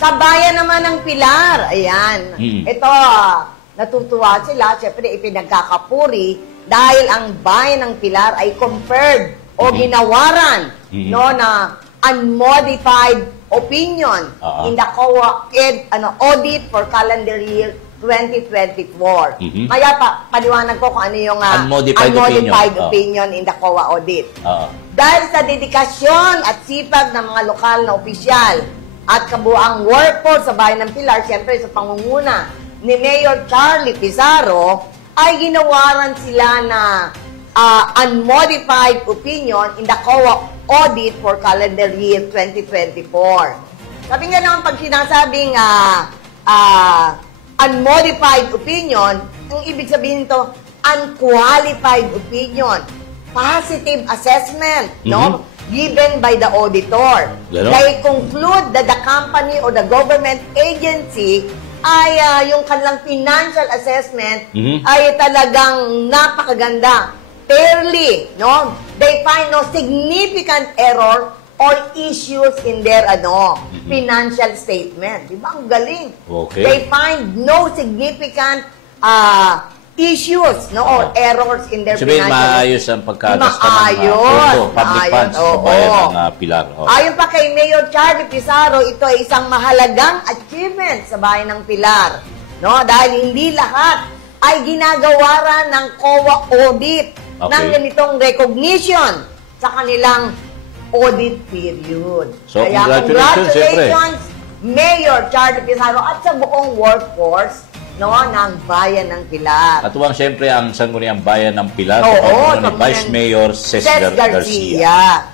Sa bayan naman ng Pilar, ayan. Ito, natutuwa sila, siyempre ipinagkakapuri dahil ang bayan ng Pilar ay conferred o ginawaran no, na unmodified opinion in the COA audit for calendar year 2024. Kaya paliwanag ko kung ano yung unmodified opinion in the COA audit. Dahil sa dedikasyon at sipag ng mga lokal na opisyal at kabuang workforce sa bayan ng Pilar, siyempre sa pangunguna ni Mayor Charlie Pizarro, ay ginawaran sila na unmodified opinion in the COA audit for calendar year 2024. Sabi nga naman, pag sinasabing unmodified opinion, ang ibig sabihin nito, unqualified opinion. Positive assessment, no? Given by the auditor. They conclude that the company or the government agency ay yung kanilang financial assessment ay talagang napakaganda. Fairly, no? They find no significant error or issues in their financial statement. Di ba? Ang galing. Okay. They find no significant issues, no, or errors in their financial. Maayos ang pagkagasta ng public funds sa bayan ng Pilar. Ayon pa kay Mayor Charlie Pizarro, ito ay isang mahalagang achievement sa bayan ng Pilar, no, dahil hindi lahat ay ginagawaran ng COA audit ng ganitong recognition sa kanilang audit period. So, kaya congratulations, Mayor Charlie Pizarro at sa buong workforce ng bayan ng Pilar. At tuwang siyempre ang sangguniang bayan ng Pilar, ni Vice Mayor Cesar Garcia.